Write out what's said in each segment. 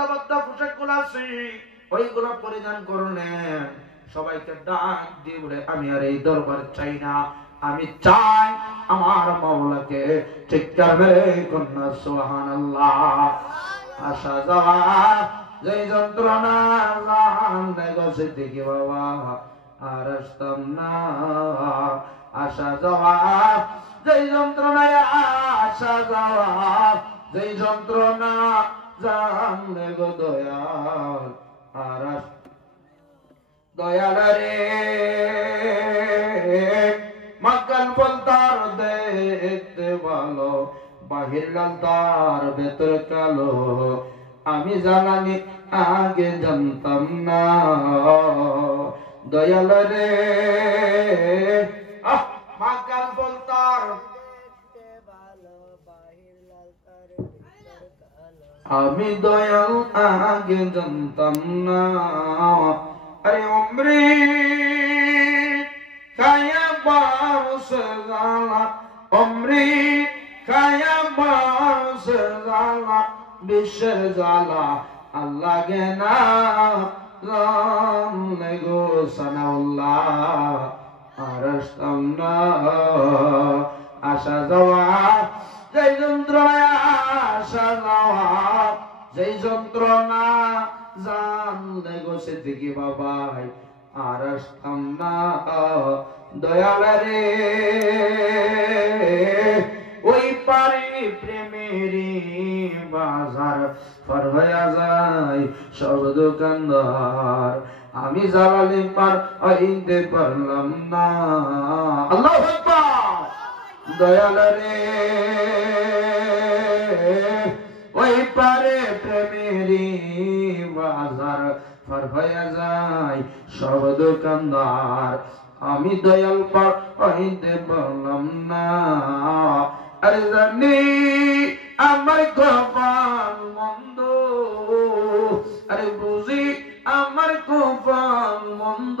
বদ্দা বদ্দা পোশাকগুলো আছে ওইগুলো পরিধান করলেন, সবাইকে ডাক দিয়ে বলে আমি আর এই দরবার চাই না, আমি চাই আমার মাওলাকে। চিৎকার মেরে কন্যা সুবহানাল্লাহ। আসা যাওয়া যেই যন্ত্রণা গেছে দেখি বাবা আর আসতাম না। আসা যাওয়া যেই যন্ত্রণায় আসা যাওয়া যেই যন্ত্রণা জানলে গো দয়াল আর দয়াল রে মক্কান বলতার দেখতে ভালো, বাহির লাল তার ভেতর কালো, আমি জানানি আগে জানতাম না দয়াল রে। মক্কান বলতার আমি দয়াল আগে জানতাম না। আরে উমরি খায়া বারসে জালা, উমরি খায়া বারসে জালা, বিশ্বের জালা আল্লাহ গে না জানলে গো সানাউল্লাহ আর আসতাম না। আসা যাওয়া যেই যন্ত্রণা আসা যাওয়া যেই যন্ত্রণা জানলে গো সিদ্দিকী বাবাই আর আসতাম না দয়াল রে। ওই পারে প্রেমেরই বাজার পার হইয়া যায় সব দোকানদার, আমি জালালি পার হইতে পারলাম না। আল্লাহু আকবার। দয়াল রে ওই পারে প্রেমেরই বাজার পার হইয়া যায় সব দোকানদার, আমি দয়াল পার হইতে পারলাম না। আরে জানি আমার কপাল মন্দ, আরে বুঝি আমার কপাল মন্দ,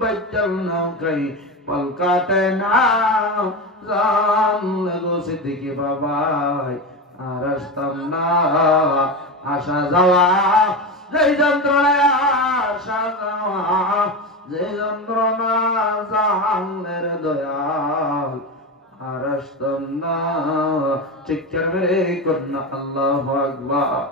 বাচ্চাল নৌকাই পাল কাটে না জানলে গো সিদ্দিকী বাবাই আর আসতাম না। আসা যাওয়া যেই যন্ত্রণা আসা যাওয়া যেই যন্ত্রণা জানলে রে দয়াল আর আসতাম না। চিৎকার মেরে কন্যা আল্লাহু আকবার।